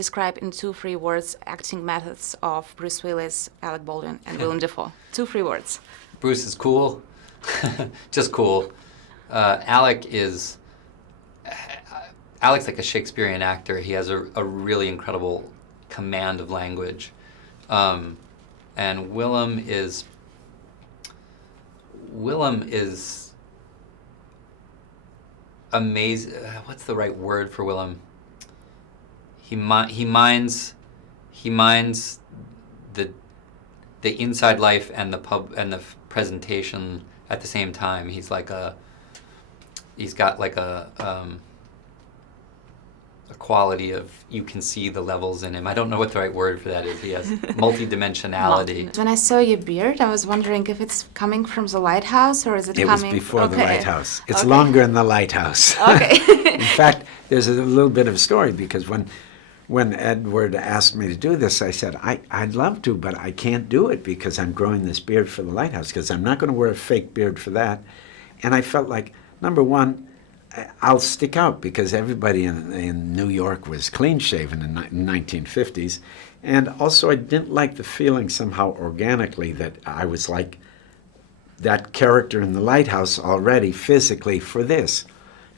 describe in 2-3 words acting methods of Bruce Willis, Alec Baldwin, and Willem Dafoe. 2-3 words. Bruce is cool, just cool. Alec's like a Shakespearean actor. He has a really incredible command of language. And Willem is amazing. What's the right word for Willem? He minds the inside life and the presentation at the same time. He's got like a quality of, you can see the levels in him. I don't know what the right word for that is. He has multi-dimensionality. When I saw your beard, I was wondering if it's coming from the lighthouse or is it coming... It was before the lighthouse. It's longer in the lighthouse. Okay. In fact, there's a little bit of a story, because when Edward asked me to do this, I said, I'd love to, but I can't do it because I'm growing this beard for the lighthouse, because I'm not going to wear a fake beard for that. And I felt like, number one, I'll stick out because everybody in New York was clean-shaven in the 1950s. And also I didn't like the feeling somehow organically that I was like that character in the lighthouse already physically for this.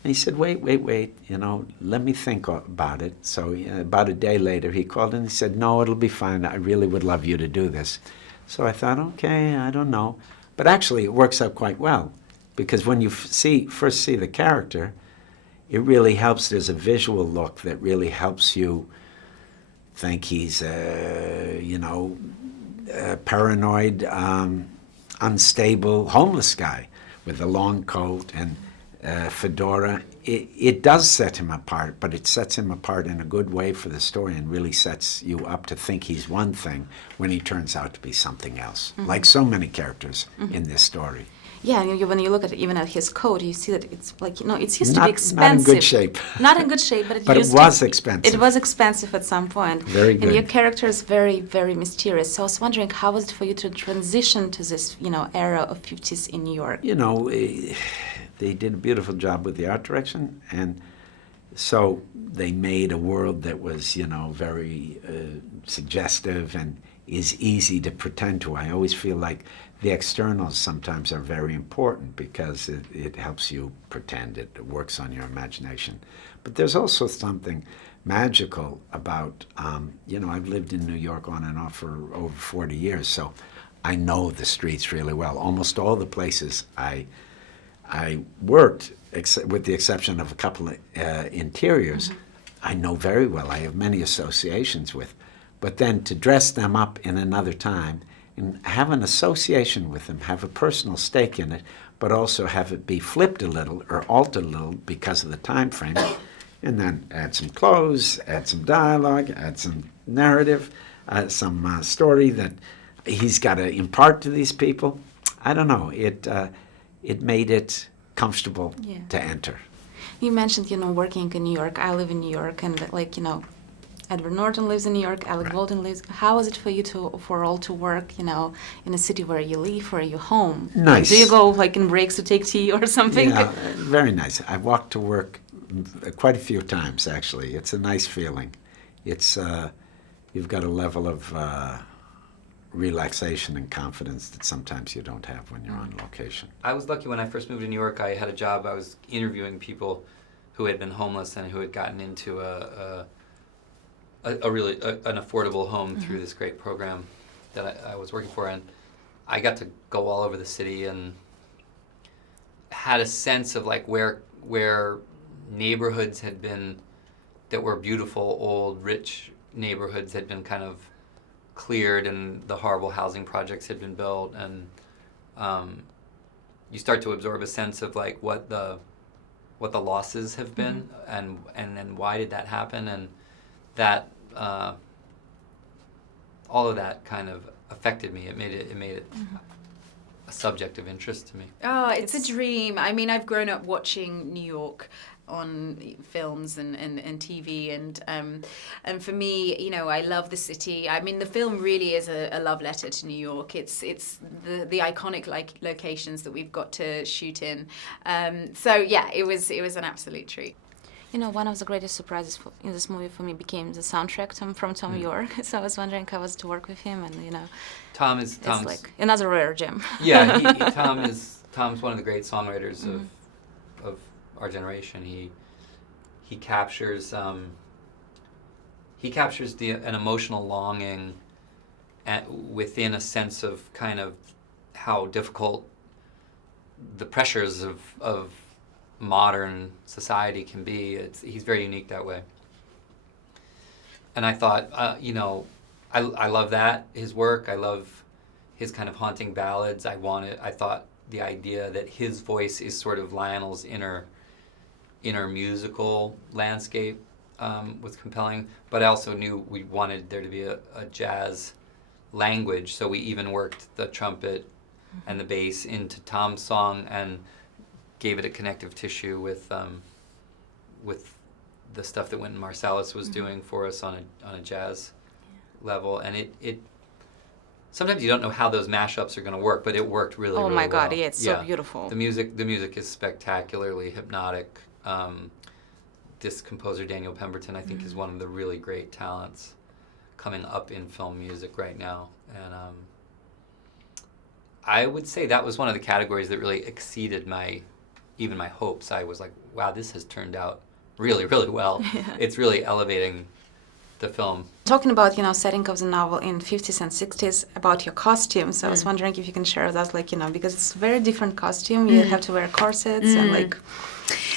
And he said, wait, let me think about it. So about a day later he called and he said, no, it'll be fine. I really would love you to do this. So I thought, okay, I don't know. But actually it works out quite well. Because when you first see the character, it really helps. There's a visual look that really helps you think he's a paranoid, unstable, homeless guy with a long coat and fedora. It does set him apart, but it sets him apart in a good way for the story and really sets you up to think he's one thing when he turns out to be something else, like so many characters in this story. Yeah, when you look at even at his coat, you see that it's like, it used to Not be expensive. Not in good shape. Not in good shape, but it was expensive. It was expensive at some point. Very good. And your character is very, very mysterious. So I was wondering, how was it for you to transition to this, era of 50s in New York? They did a beautiful job with the art direction, and so they made a world that was, very suggestive and is easy to pretend to. I always feel like the externals sometimes are very important because it helps you pretend. It works on your imagination. But there's also something magical about, I've lived in New York on and off for over 40 years, so I know the streets really well. Almost all the places I worked, with the exception of a couple of interiors, I know very well. I have many associations with. But then to dress them up in another time and have an association with them, have a personal stake in it, but also have it be flipped a little or altered a little because of the time frame, and then add some clothes, add some dialogue, add some narrative, some story that he's got to impart to these people. I don't know. It made it comfortable to enter. You mentioned, working in New York. I live in New York, and Edward Norton lives in New York, Alec Baldwin lives. How is it for you for all to work, in a city where you live, where you home? Nice. Do you go in breaks to take tea or something? Yeah, very nice. I've walked to work quite a few times, actually. It's a nice feeling. It's you've got a level of relaxation and confidence that sometimes you don't have when you're on location. I was lucky when I first moved to New York. I had a job. I was interviewing people who had been homeless and who had gotten into an affordable home through this great program that I was working for, and I got to go all over the city and had a sense of where neighborhoods had been that were beautiful, old, rich neighborhoods had been kind of cleared and the horrible housing projects had been built, and you start to absorb a sense of what the losses have been and then why did that happen, and that all of that kind of affected me. It made it a subject of interest to me. Oh, it's a dream. I mean, I've grown up watching New York on films and TV, and for me, I love the city. I mean, the film really is a love letter to New York. It's the iconic locations that we've got to shoot in. So yeah, it was an absolute treat. You know, one of the greatest surprises in this movie for me became the soundtrack from Tom York. So I was wondering how it was to work with him, and you know, Tom's it's like another rare gem. yeah, Tom's one of the great songwriters of our generation. He captures an emotional longing within a sense of kind of how difficult the pressures of modern society can be. He's very unique that way. And I thought, I love that, his work. I love his kind of haunting ballads. I thought the idea that his voice is sort of Lionel's inner musical landscape was compelling. But I also knew we wanted there to be a jazz language, so we even worked the trumpet and the bass into Tom's song and gave it a connective tissue with the stuff that Wynton Marsalis was doing for us on a jazz level. And it sometimes you don't know how those mashups are going to work, but it worked really, oh really my God, well. yeah, it's so beautiful. The music is spectacularly hypnotic. This composer, Daniel Pemberton, I think is one of the really great talents coming up in film music right now. And I would say that was one of the categories that really exceeded even my hopes. I was like, wow, this has turned out really, really well. Yeah. It's really elevating the film. Talking about, you know, setting of the novel in 50s and 60s, about your costumes, I was wondering if you can share that, like, you know, because it's a very different costume. You have to wear corsets and, like,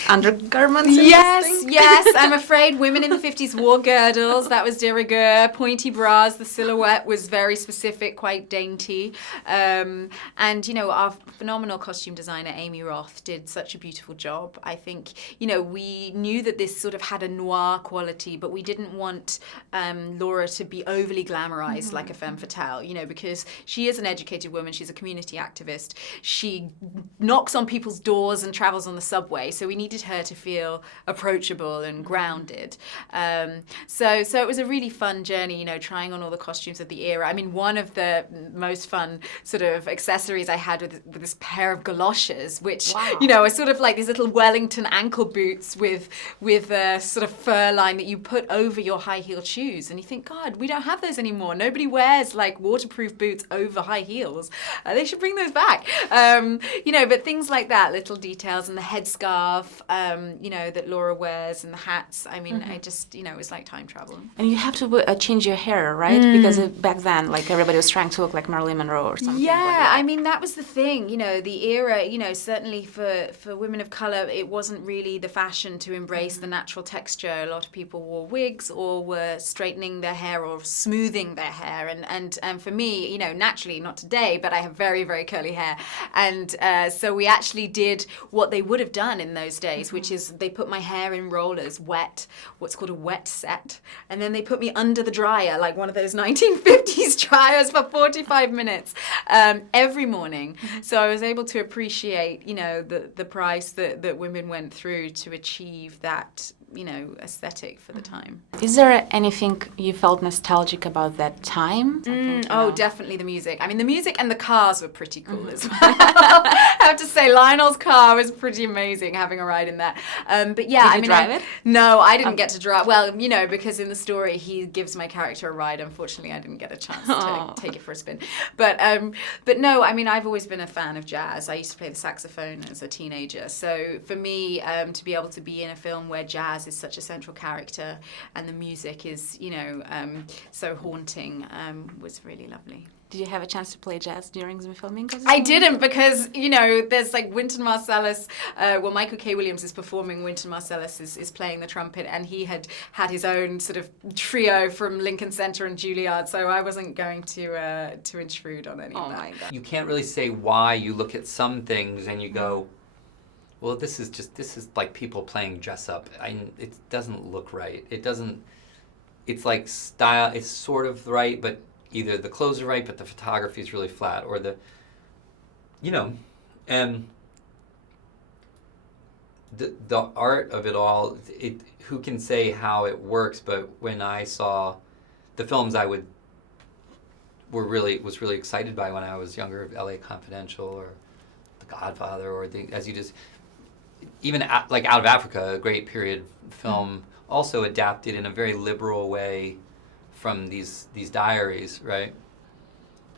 undergarments. Yes. I'm afraid women in the 50s wore girdles. That was de rigueur. Pointy bras. The silhouette was very specific, quite dainty. And, you know, our phenomenal costume designer, Amy Roth, did such a beautiful job. I think, you know, we knew that this sort of had a noir quality, but we didn't want Laura to be overly glamorized like a femme fatale, you know, because she is an educated woman. She's a community activist. She knocks on people's doors and travels on the subway. So we needed her to feel approachable and grounded. So it was a really fun journey, you know, trying on all the costumes of the era. I mean, one of the most fun sort of accessories I had with this pair of galoshes, which, you know, are sort of like these little Wellington ankle boots with a sort of fur line that you put over your high-heeled shoes. And you think, God, we don't have those anymore. Nobody wears like waterproof boots over high heels. They should bring those back. You know, but things like that, little details, and the headscarf, you know, that Laura wears, and the hats. I mean, I just, you know, it was like time travel. And you have to change your hair, right? Because back then, like, everybody was trying to look like Marilyn Monroe or something. Yeah, I mean, that was the thing, you know, the era, you know, certainly for women of colour, it wasn't really the fashion to embrace the natural texture. A lot of people wore wigs or were straightening their hair or smoothing their hair. And for me, you know, naturally, not today, but I have very, very curly hair. And so we actually did what they would have done in those days, which is they put my hair in rollers, wet, what's called a wet set. And then they put me under the dryer, like one of those 1950s dryers, for 45 minutes every morning. So I was able to appreciate, you know, the price that women went through to achieve that, you know, aesthetic for the time. Is there anything you felt nostalgic about that time? Definitely the music. I mean, the music and the cars were pretty cool as well. I have to say, Lionel's car was pretty amazing, having a ride in that. But yeah, Did you drive it? No, I didn't get to drive. Well, you know, because in the story he gives my character a ride. Unfortunately, I didn't get a chance to take it for a spin. But no, I mean, I've always been a fan of jazz. I used to play the saxophone as a teenager. So for me, to be able to be in a film where jazz is such a central character and the music is, you know, so haunting, was really lovely. Did you have a chance to play jazz during the filming? I didn't, because, you know, there's like Wynton Marsalis, Michael K. Williams is performing, Wynton Marsalis is playing the trumpet, and he had his own sort of trio from Lincoln Center and Juilliard, so I wasn't going to intrude on any of that. My God. You can't really say why you look at some things and you go, well, this is like people playing dress up. It doesn't look right. It's like style, it's sort of right, but either the clothes are right, but the photography is really flat, or and the art of it all, who can say how it works, but when I saw the films was really excited by when I was younger, LA Confidential or The Godfather, or even like Out of Africa, a great period film, also adapted in a very liberal way from these diaries, right?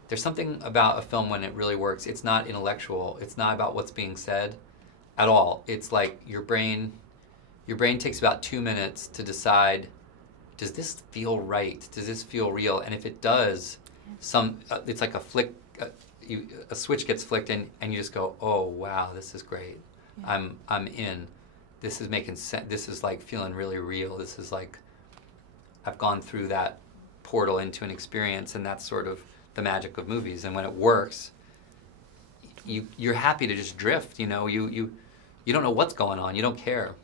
There's something about a film when it really works. It's not intellectual. It's not about what's being said at all. It's like your brain takes about 2 minutes to decide, does this feel right? Does this feel real? And if it does, it's like a flick, a switch gets flicked and you just go, oh wow, this is great. Yeah. I'm in. This is making sense. This is like feeling really real. This is like, I've gone through that portal into an experience, and that's sort of the magic of movies. And when it works, you're happy to just drift. You know, you don't know what's going on. You don't care.